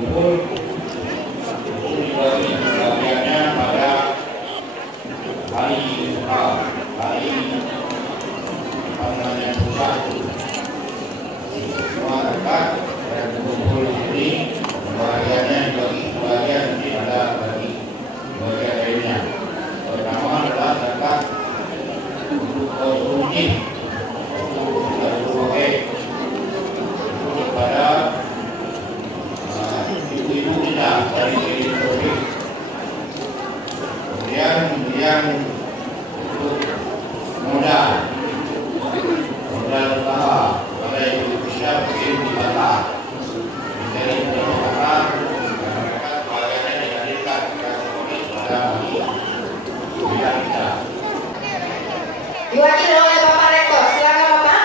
berkumpul dibagi bagiannya pada hari pusat. Semua tempat dan berkumpul di sini, bagiannya dibagi bagian nanti ada bagi bagian lainnya. Pertama adalah zakat untuk konsumsi kepada ibu-ibu kita dari Indonesia. Kemudian untuk modal usaha pada ibu kita mungkin di Batak dari Batak mereka bagiannya dihadirkan pada kita. Diwakili oleh Bapak Rektor, silakan Bapak.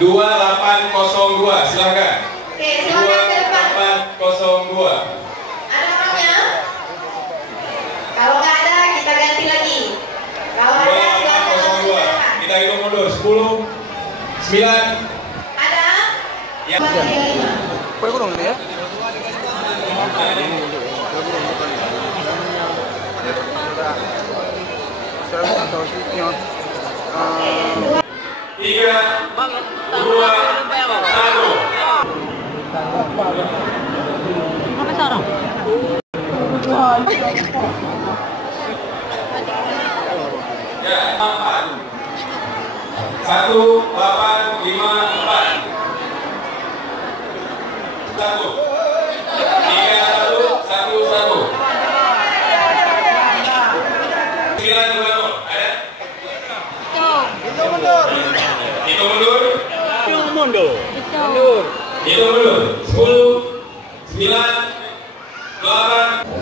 2802, silakan. Oke, silakan ke depan. 2802. Ada orangnya? Kalau nggak ada, kita ganti lagi. Kalau ada, silakan langsung ke 2802. depan. Kita hitung mundur. 10, 9. Ada? Ya. 35. Puede con ya. Tiga, dua, satu. Ya, 4. 1854. 1, 3, 1, 1, 1. 920, ada? Hitung mundur. Hitung mundur. 10, 9, 8.